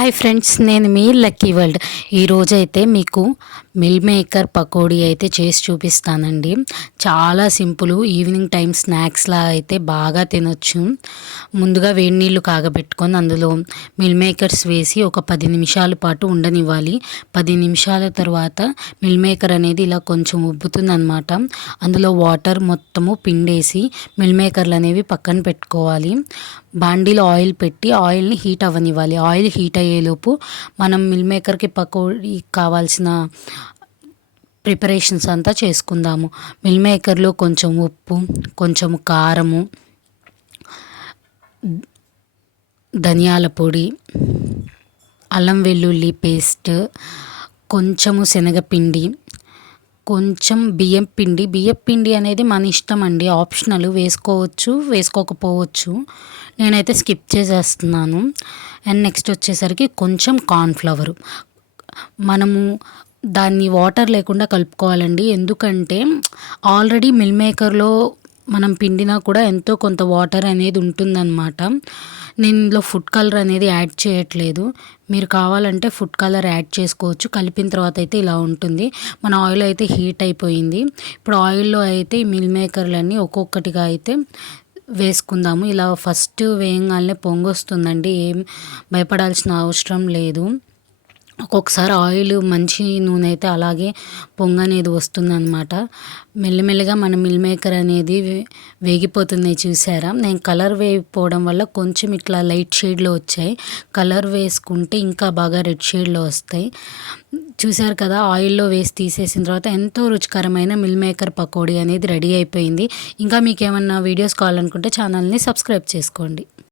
Hi friends నేను మీ lucky world ఈరోజు అయితే మీకు మిల్ మేకర్ పకోడీ అయితే చేసి చూపిస్తానండి. చాలా సింపుల్ ఈవినింగ్ టైం స్నాక్స్లా అయితే బాగా తినొచ్చు. ముందుగా వేడి నీళ్ళు కాగబెట్టుకొని అందులో మిల్ మేకర్స్ వేసి ఒక పది నిమిషాల పాటు ఉండనివ్వాలి. పది నిమిషాల తర్వాత మిల్ మేకర్ అనేది ఇలా కొంచెం ఉబ్బుతుంది అనమాట అందులో వాటర్ మొత్తము పిండేసి మిల్ మేకర్లు అనేవి పక్కన పెట్టుకోవాలి. బాండీలో ఆయిల్ పెట్టి ఆయిల్ని హీట్ అవ్వనివ్వాలి. ఆయిల్ హీట్ అయ్యేలోపు మనం మిల్ మేకర్కి పకోడీ కావాల్సిన ప్రిపరేషన్స్ అంతా చేసుకుందాము. మిల్ మేకర్లో కొంచెం ఉప్పు కొంచెం కారము ధనియాల పొడి అల్లం వెల్లుల్లి పేస్ట్ కొంచెము శనగపిండి కొంచెం బియ్యం పిండి. బియ్యం పిండి అనేది మన ఇష్టం అండి. ఆప్షనల్ వేసుకోవచ్చు వేసుకోకపోవచ్చు. నేనైతే స్కిప్ చేసేస్తున్నాను. అండ్ నెక్స్ట్ వచ్చేసరికి కొంచెం కార్న్ఫ్లవర్ మనము దాన్ని వాటర్ లేకుండా కలుపుకోవాలండి. ఎందుకంటే ఆల్రెడీ మిల్ మేకర్లో మనం పిండినా కూడా ఎంతో కొంత వాటర్ అనేది ఉంటుందన్నమాట. నేను ఇందులో ఫుడ్ కలర్ అనేది యాడ్ చేయట్లేదు. మీరు కావాలంటే ఫుడ్ కలర్ యాడ్ చేసుకోవచ్చు. కలిపిన తర్వాత అయితే ఇలా ఉంటుంది. మన ఆయిల్ అయితే హీట్ అయిపోయింది. ఇప్పుడు ఆయిల్లో అయితే ఈ మిల్ మేకర్లన్నీ ఒక్కొక్కటిగా అయితే వేసుకుందాము. ఇలా ఫస్ట్ వేయంగానే పొంగొస్తుందండి. ఏం భయపడాల్సిన అవసరం లేదు. ఒక్కొక్కసారి ఆయిల్ మంచి నూనె అయితే అలాగే పొంగ అనేది వస్తుందన్నమాట. మెల్లిమెల్లిగా మన మిల్ మేకర్ అనేది వేగిపోతుంది చూసారా? నేను కలర్ వేయకపోవడం వల్ల కొంచెం ఇట్లా లైట్ షేడ్లో వచ్చాయి. కలర్ వేసుకుంటే ఇంకా బాగా రెడ్ షేడ్లో వస్తాయి. చూసారు కదా ఆయిల్లో వేసి తీసేసిన తర్వాత ఎంతో రుచికరమైన మిల్ మేకర్ పకోడీ అనేది రెడీ అయిపోయింది. ఇంకా మీకు ఏమన్నా వీడియోస్ కావాలనుకుంటే ఛానల్ని సబ్స్క్రైబ్ చేసుకోండి.